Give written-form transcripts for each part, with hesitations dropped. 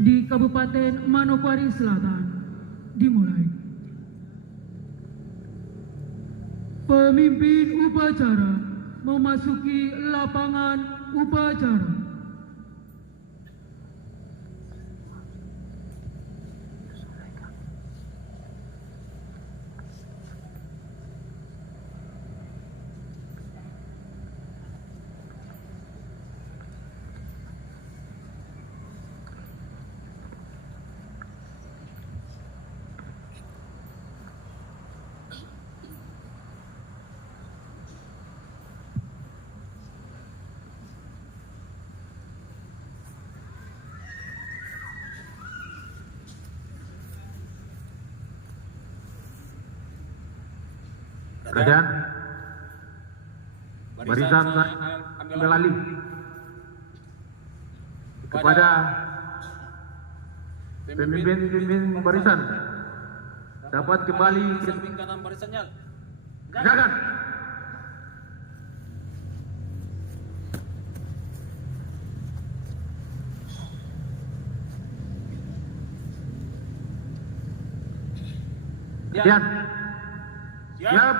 di Kabupaten Manokwari Selatan dimulai. Pemimpin upacara memasuki lapangan upacara. Keadaan barisan ambil alih kepada pemimpin barisan dapat kembali ke samping kanan barisannya. Jangan. Diam. Siap.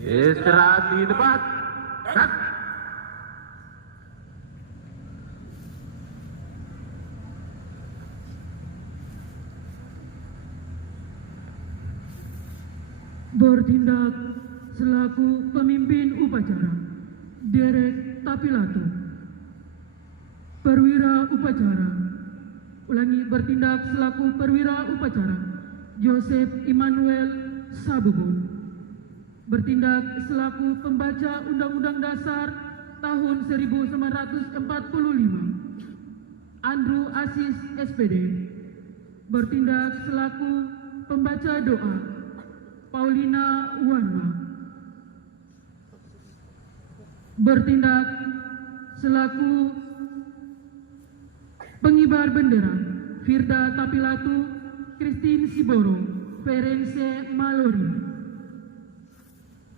Istirahat di tempat. Bertindak selaku pemimpin upacara Derek Tapilato. Perwira upacara. Ulangi, bertindak selaku perwira upacara Joseph Immanuel Sabubun. Bertindak selaku pembaca Undang-Undang Dasar tahun 1945 Andrew Aziz SPD. Bertindak selaku pembaca doa Paulina Wanma. Bertindak selaku pengibar bendera Firda Tapilatu, Christine Siboro, Ferense Malori,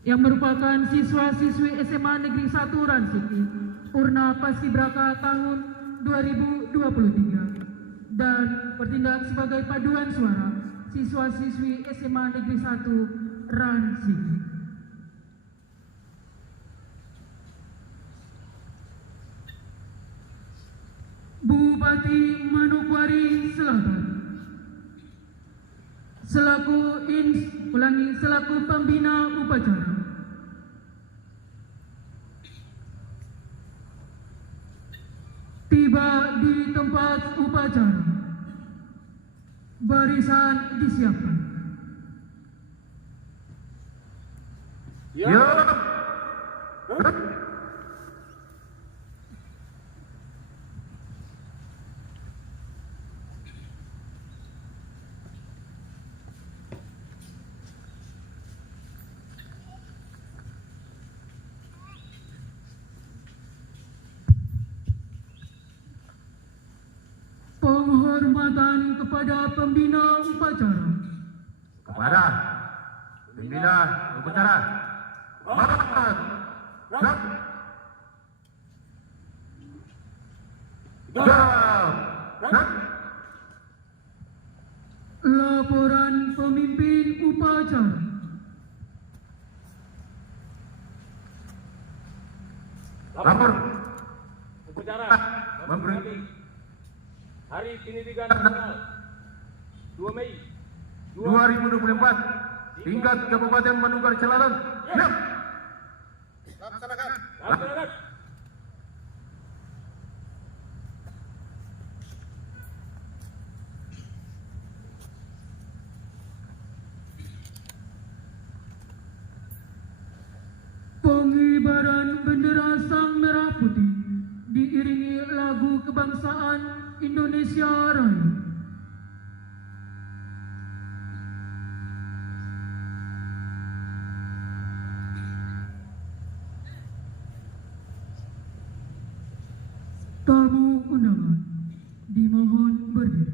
yang merupakan siswa-siswi SMA Negeri 1 Ransiki, Purna Paskibraka tahun 2023, dan bertindak sebagai paduan suara siswa-siswi SMA Negeri 1 Ransiki. Bupati Manokwari Selatan selaku pembina upacara. Tiba di tempat upacara. Barisan disiapkan. Ya. Penghormatan kepada pembina upacara. Kepada pembina upacara. Laporan pemimpin upacara. Lapor. Upacara Memberi Hari Pendidikan Nasional 2 Mei 2024 tingkat Kabupaten Manokwari Selatan. Siap. Laksanakan. Pengibaran bendera Sang Merah Putih diiringi lagu kebangsaan Indonesia Raya. Tamu undangan dimohon berdiri.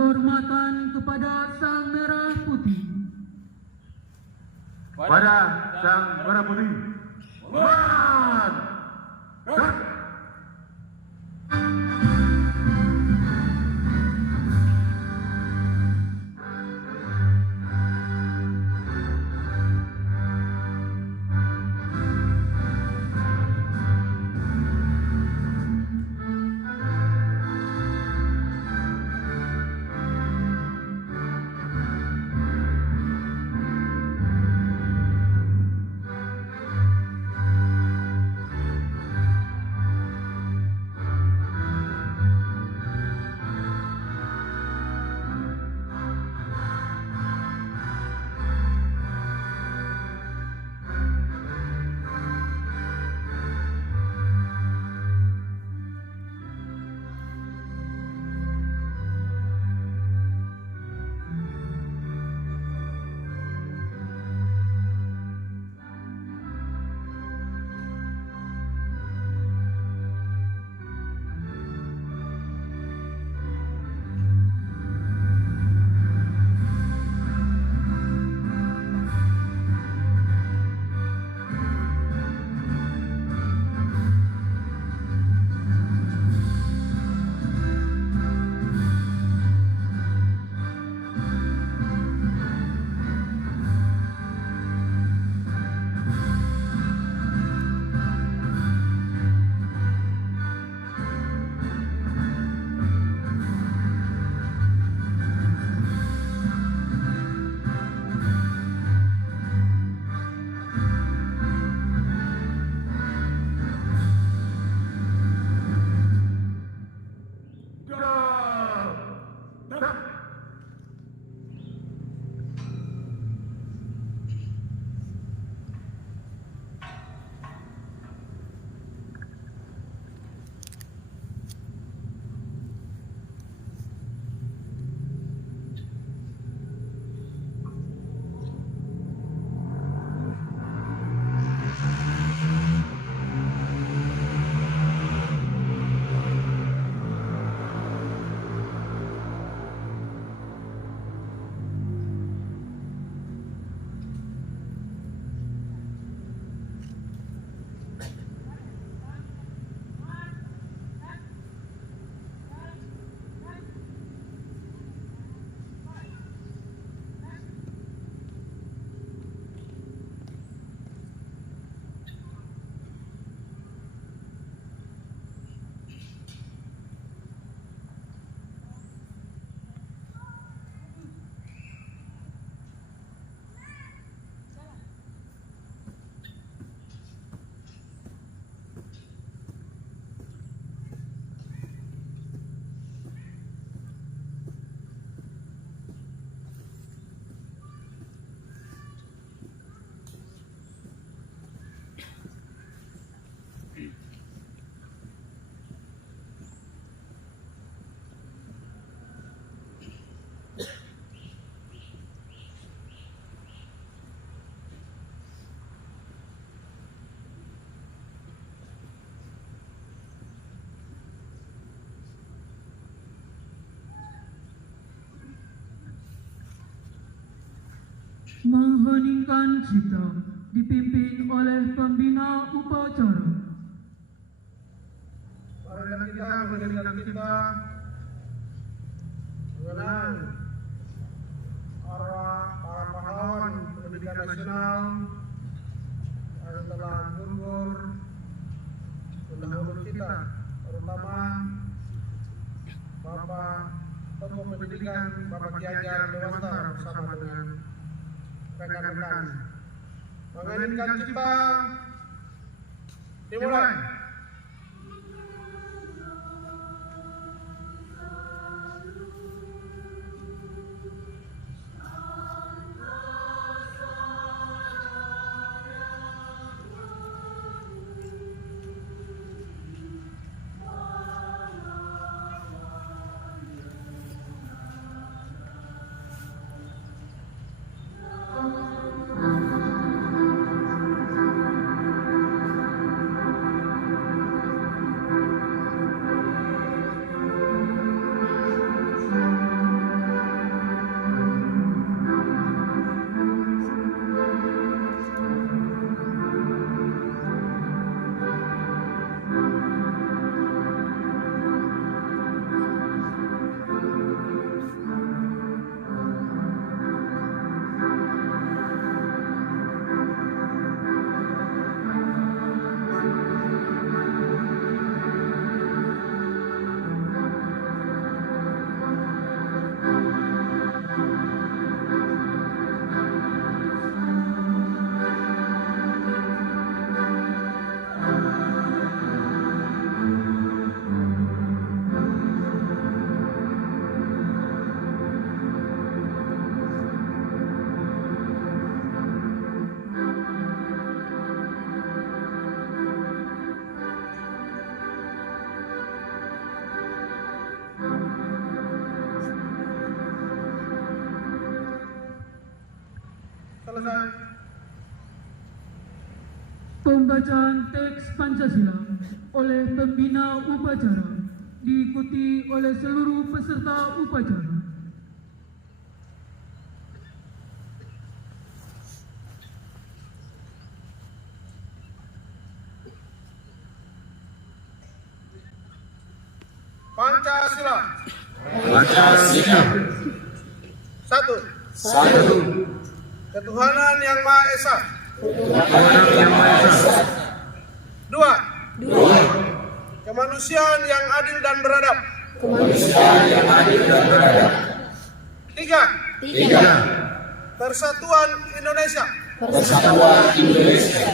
Penghormatan kepada Sang Merah Putih. Pada Sang Merah Putih. One, cut. Mengheningkan cipta dipimpin oleh pembina upacara. Marilah kita mengheningkan cipta mengenang para pahlawan pendidikan nasional yang telah gugur mendahului kita, terutama Bapak Tokoh Pendidikan Bapak Ki Hajar Dewantara bersama dengan rekan-rekan. Mengheningkan cipta dimulai. selesai. Pembacaan teks Pancasila oleh pembina upacara diikuti oleh seluruh peserta upacara. Pancasila. Pancasila. Satu. Satu. Ketuhanan yang Maha Esa. Ketuhanan yang Maha Esa. Dua. Dua. Kemanusiaan yang adil dan beradab. Kemanusiaan yang adil dan beradab. Tiga. Tiga. Persatuan Indonesia. Persatuan Indonesia.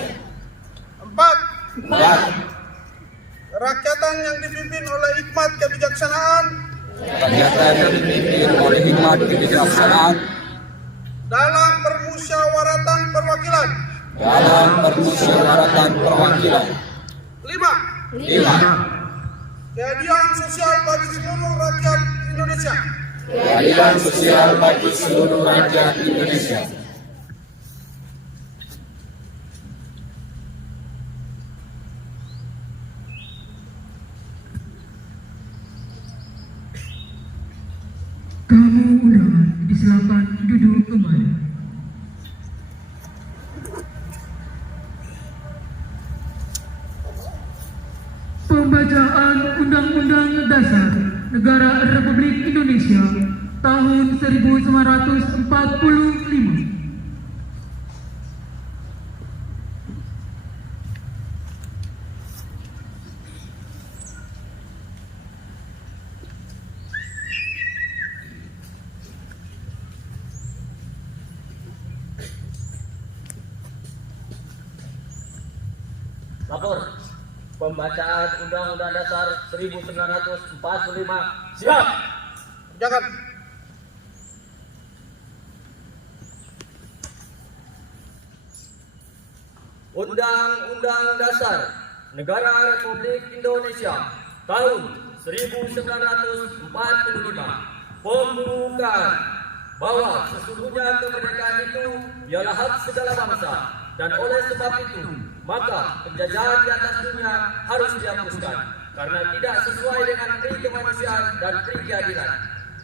Empat. Empat. Kerakyatan yang dipimpin oleh hikmat kebijaksanaan Kerakyatan yang dipimpin oleh hikmat kebijaksanaan dalam permusyawaratan perwakilan. dalam permusyawaratan perwakilan. Lima. Lima. Keadilan sosial bagi seluruh rakyat Indonesia. Keadilan sosial bagi seluruh rakyat Indonesia. Kamu undangan disilakan duduk kembali. Pembacaan Undang-Undang Dasar Negara Republik Indonesia tahun 1945. Lapor. Pembacaan Undang-Undang Dasar 1945. Siap. Jangan. Undang-Undang Dasar Negara Republik Indonesia tahun 1945. Pembukaan bahwa sesungguhnya kemerdekaan itu ialah hak segala bangsa, dan oleh sebab itu maka penjajahan di atas dunia harus dihapuskan karena tidak sesuai dengan pri kemanusiaan dan pri keadilan.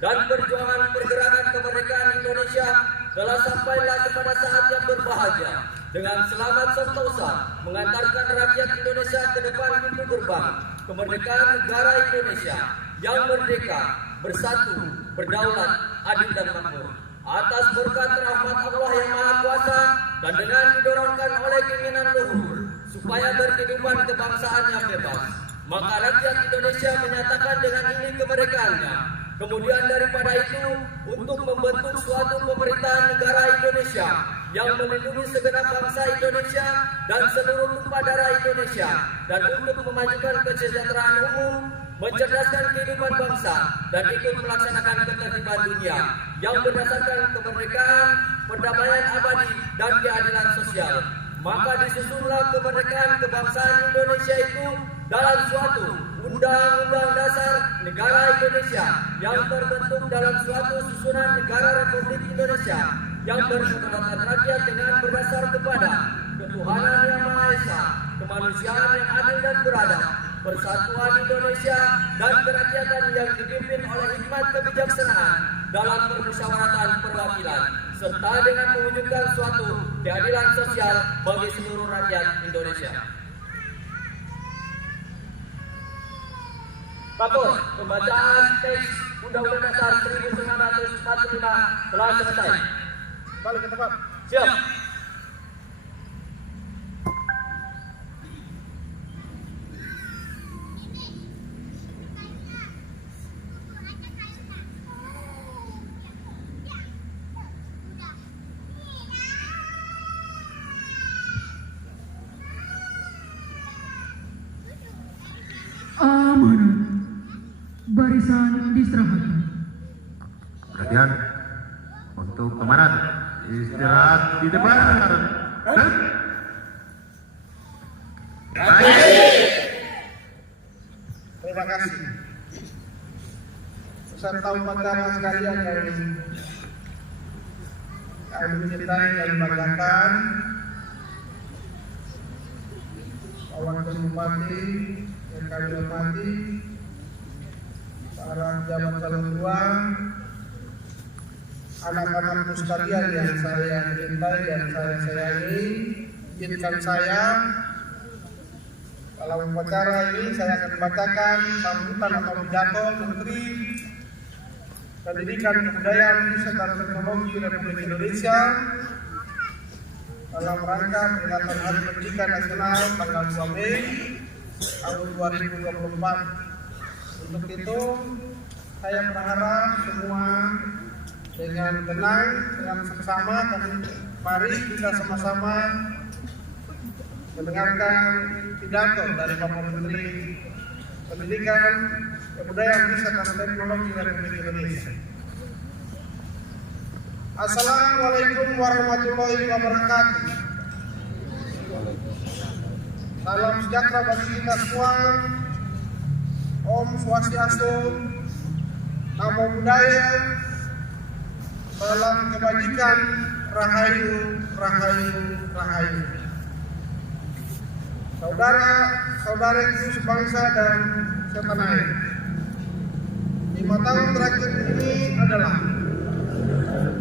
Dan perjuangan pergerakan kemerdekaan Indonesia telah sampailah kepada saat yang berbahagia dengan selamat sentosa mengantarkan rakyat Indonesia ke depan pintu gerbang kemerdekaan negara Indonesia yang merdeka, bersatu, berdaulat, adil dan makmur. Atas berkat rahmat Allah yang Maha Kuasa dan dengan didorongkan oleh keinginan luhur supaya berkehidupan kebangsaan yang bebas, maka rakyat Indonesia menyatakan dengan ini kemerdekaannya. Kemudian daripada itu, untuk membentuk suatu pemerintahan negara Indonesia yang melindungi segenap bangsa Indonesia dan seluruh tumpah darah Indonesia, dan untuk memajukan kesejahteraan umum, mencerdaskan kehidupan bangsa, dan ikut melaksanakan ketertiban dunia yang berdasarkan kemerdekaan, perdamaian abadi, dan keadilan sosial. Maka disusunlah kemerdekaan kebangsaan Indonesia itu dalam suatu Undang-Undang Dasar Negara Indonesia yang terbentuk dalam suatu susunan Negara Republik Indonesia yang berkedaulatan rakyat dengan berdasar kepada ketuhanan yang Maha Esa, kemanusiaan yang adil dan beradab, persatuan Indonesia, dan kerakyatan yang dipimpin oleh hikmat kebijaksanaan dalam permusyawaratan perwakilan, serta dengan mewujudkan suatu keadilan sosial bagi seluruh rakyat Indonesia. Lapor, pembacaan teks Undang-Undang Dasar 1945 telah selesai. Balik ke tempat. Siap. Amanat. Barisan diserahkan. Perhatian untuk amanat istirahat di depan. Terima kasih. Peserta upacara sekalian yang kami mencintai dan banggakan Bapak Wakil Bupati yang kami hormati, para pejabat calon tua, anak-anakku sekalian yang saya cintai dan saya sayangi. Izinkan saya dalam upacara ini saya akan membacakan sambutan atau pidato Menteri Pendidikan, Kebudayaan, Riset dan Teknologi Republik Indonesia dalam rangka peringatan Hari Pendidikan Nasional tanggal 2 Mei tahun 2024. Untuk itu saya berharap semua dengan tenang, dengan seksama, dan mari kita sama-sama mendengarkan pidato dari Bapak Menteri Pendidikan, Kebudayaan, Riset dan Teknologi Republik Indonesia. Assalamualaikum warahmatullahi wabarakatuh. Salam sejahtera bagi kita semua. Om Swastiastu, Namo Buddhaya, salam kebajikan, Rahayu, Rahayu, Rahayu. Saudara-saudariku sebangsa dan setanah air, 5 tahun terakhir ini adalah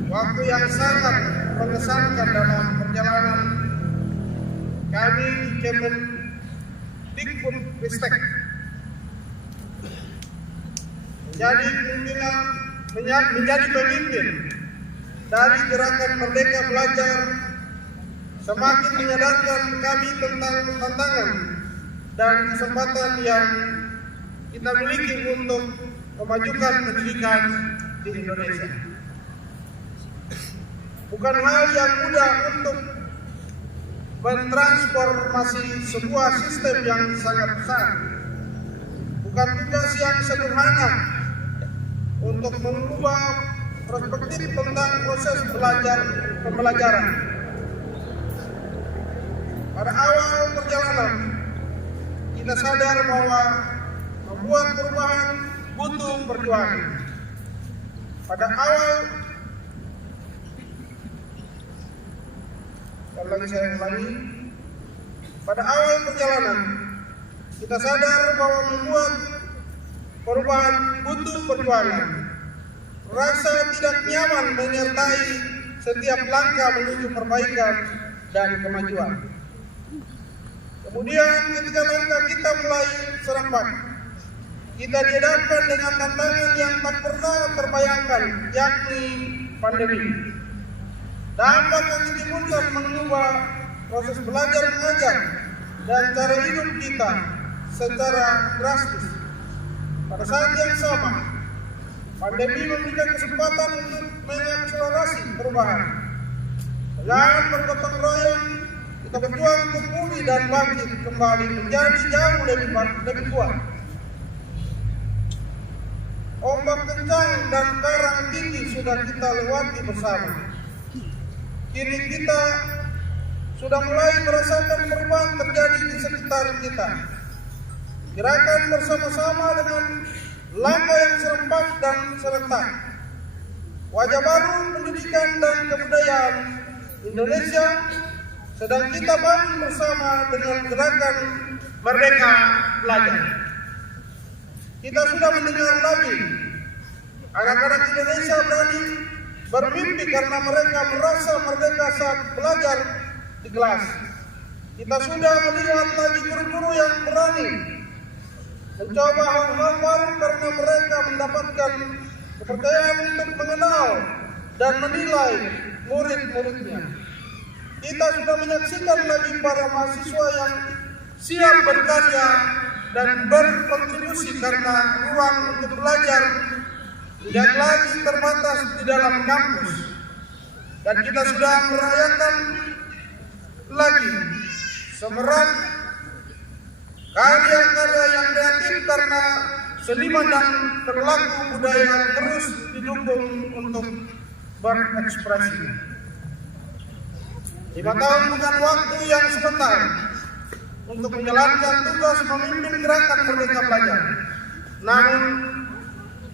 waktu yang sangat mengesankan dalam perjalanan kami di Kemendikbudristek menjadi pemimpin dari gerakan Merdeka Belajar, semakin menyadarkan kami tentang tantangan dan kesempatan yang kita miliki untuk memajukan pendidikan di Indonesia. Bukan hal yang mudah untuk mentransformasi sebuah sistem yang sangat besar. Bukan tugas yang sederhana untuk mengubah perspektif tentang proses pembelajaran. Pada awal perjalanan, kita sadar bahwa membuat perubahan butuh perjuangan. Pada awal perjalanan, kita sadar bahwa membuat perubahan butuh perjuangan. Rasa tidak nyaman menyertai setiap langkah menuju perbaikan dan kemajuan. Kemudian ketika langkah kita mulai serempak, kita dihadapkan dengan tantangan yang tak pernah terbayangkan, yakni pandemi. Dampak yang ditimbulkan mengubah proses belajar mengajar dan cara hidup kita secara drastis. Pada saat yang sama, pandemi memberikan kesempatan untuk mengakselerasi perubahan. Dengan bergotong royong, kita berjuang untuk pulih dan bangkit kembali menjadi jauh lebih kuat. Ombak kencang dan karang tinggi sudah kita lewati bersama. Kini kita sudah mulai merasakan perubahan terjadi di sekitar kita. Gerakan bersama-sama dengan langkah yang serempak dan serentak. Wajah baru pendidikan dan kebudayaan Indonesia sedang kita bangun bersama dengan gerakan Merdeka Belajar. Kita sudah mendengar lagi anak-anak Indonesia berani bermimpi karena mereka merasa merdeka saat belajar di kelas. Kita sudah melihat lagi guru-guru yang berani mencoba hal-hal baru karena mereka mendapatkan kepercayaan untuk mengenal dan menilai murid-muridnya. Kita sudah menyaksikan lagi para mahasiswa yang siap berkarya dan berkontribusi karena ruang untuk belajar tidak lagi terbatas di dalam kampus. Dan kita sudah merayakan lagi semerat karya-karya yang kreatif karena seniman dan pelaku budaya terus didukung untuk berekspresi. 5 tahun bukan waktu yang sebentar untuk menjalankan tugas memimpin gerakan Merdeka Belajar. Namun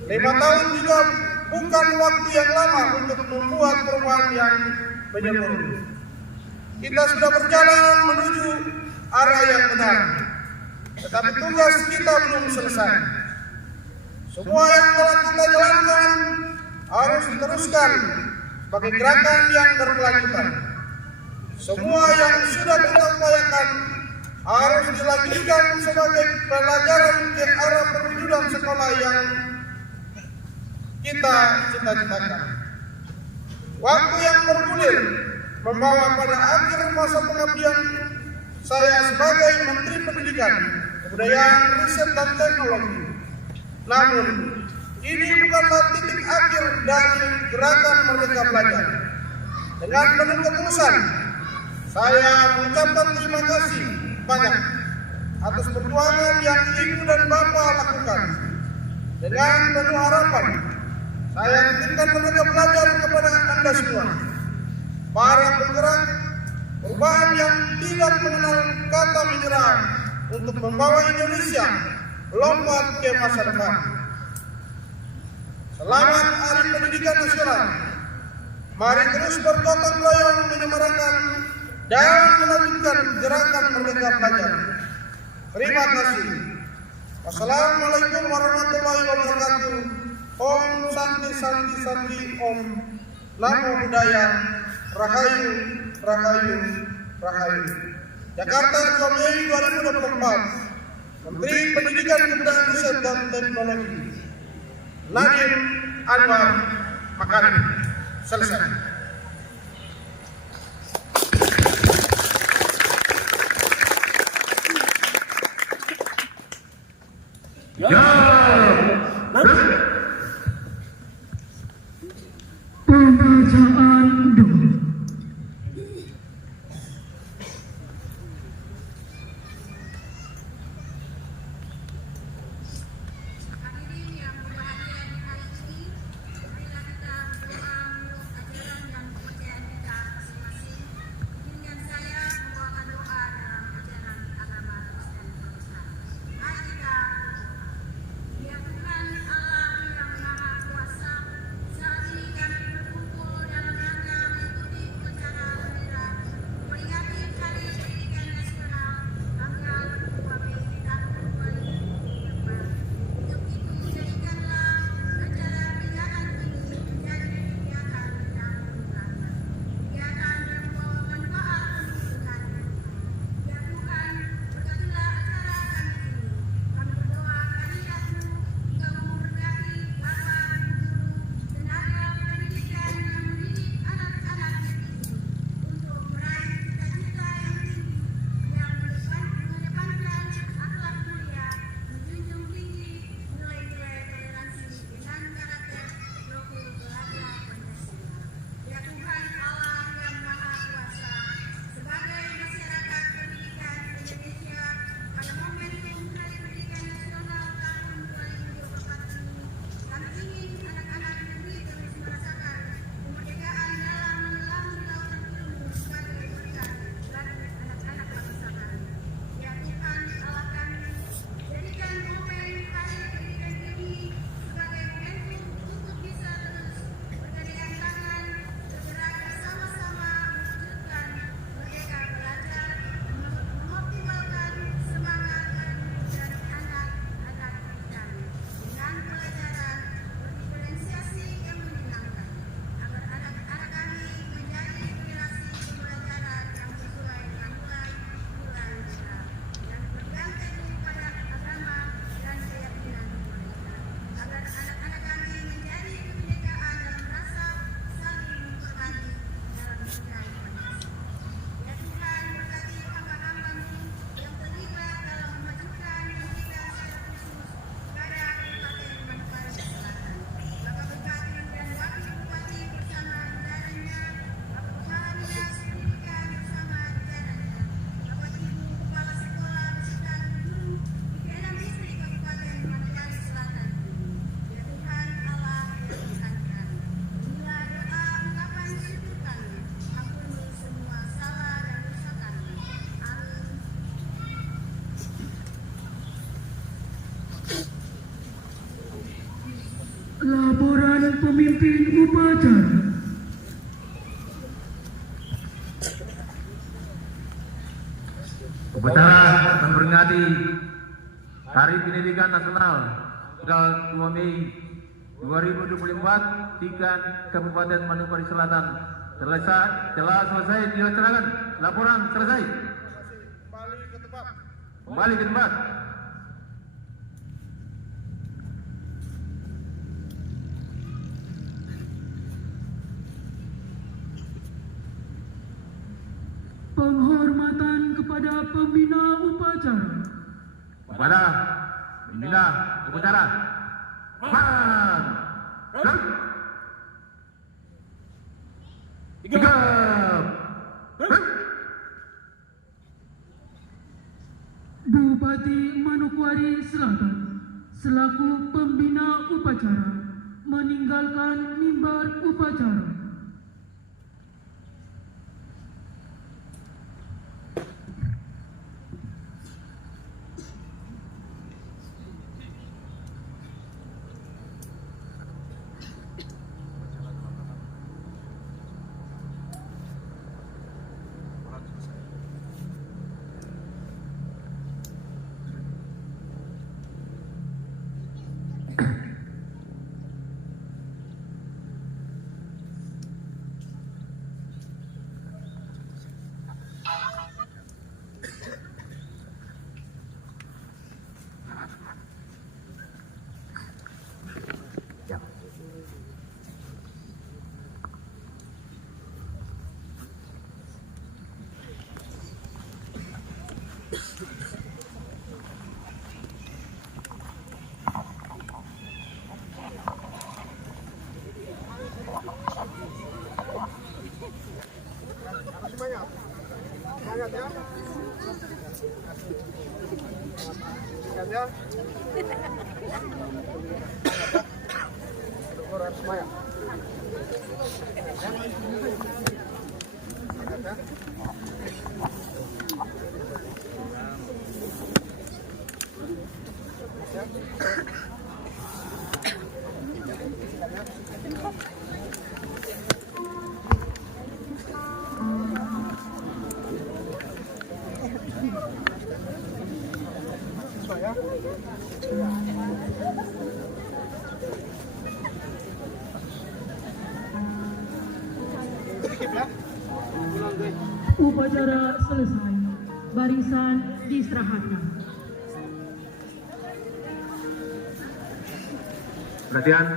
5 tahun juga bukan waktu yang lama untuk membuat perubahan yang menyeluruh. Kita sudah berjalan menuju arah yang benar, tetapi tugas kita belum selesai. Semua yang telah kita jalankan harus diteruskan sebagai gerakan yang berkelanjutan. Semua yang sudah kita upayakan harus dilanjutkan sebagai pelajaran ke arah perwujudan sekolah yang kita cita-citakan. Waktu yang bergulir membawa pada akhir masa pengabdian saya sebagai Menteri Pendidikan, Kebudayaan, Riset dan Teknologi. Namun, ini bukanlah titik akhir dari gerakan Merdeka Belajar. Dengan penuh ketulusan, saya mengucapkan terima kasih banyak atas perjuangan yang Ibu dan Bapak lakukan. Dengan penuh harapan, saya titipkan Merdeka Belajar kepada Anda semua, para penggerak perubahan yang tidak mengenal kata menyerah untuk membawa Indonesia lompat ke masa depan. Selamat Hari Pendidikan Nasional. Mari terus bergotong royong menyemarakan dan melanjutkan gerakan Merdeka Belajar. Terima kasih. Wassalamualaikum warahmatullahi wabarakatuh. Om Santi Santi Santi Om. Namo Buddhaya. Rahayu, Rahayu, Rahayu. Jakarta 2 Mei 2024. Menteri Pendidikan, Kebudayaan, Riset dan Teknologi Nadiem Anwar Makarim. Selesai. Pembacaan doa. Hadirin yang berbahagia di hari ini, marilah kita berdoa menurut ajaran Pemimpin upacara. Upacara memperingati Hari Pendidikan Nasional tanggal 2 Mei 2024 di Kabupaten Manokwari Selatan telah selesai dilaksanakan. Laporan selesai. Kembali ke tempat. Penghormatan kepada pembina upacara. Kepada pembina upacara. Man. Tiga. Bupati Manokwari Selatan selaku pembina upacara meninggalkan mimbar upacara. Upacara selesai, barisan diistirahatkan. Perhatian,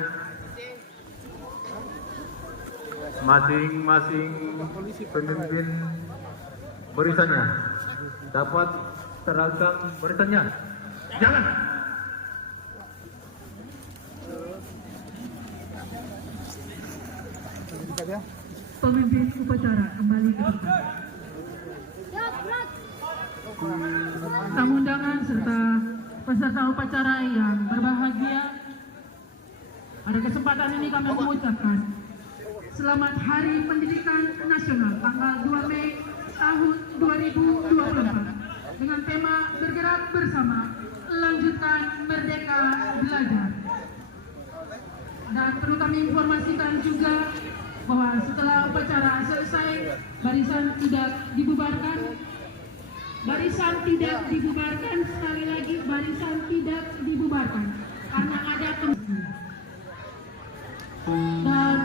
masing-masing pemimpin barisannya dapat seragam barisannya. Jangan. Pemimpin upacara kembali ke tempat. Tamu undangan serta peserta upacara yang berbahagia, pada kesempatan ini kami mengucapkan Selamat Hari Pendidikan Nasional tanggal 2 Mei tahun 2024 dengan tema Bergerak Bersama, Lanjutkan Merdeka Belajar. Dan perlu kami informasikan juga bahwa setelah upacara selesai, barisan tidak dibubarkan. Barisan tidak dibubarkan, sekali lagi barisan tidak dibubarkan karena ada kondisi. Dan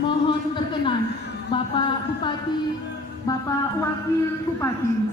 mohon berkenan Bapak Bupati, Bapak Wakil Bupati,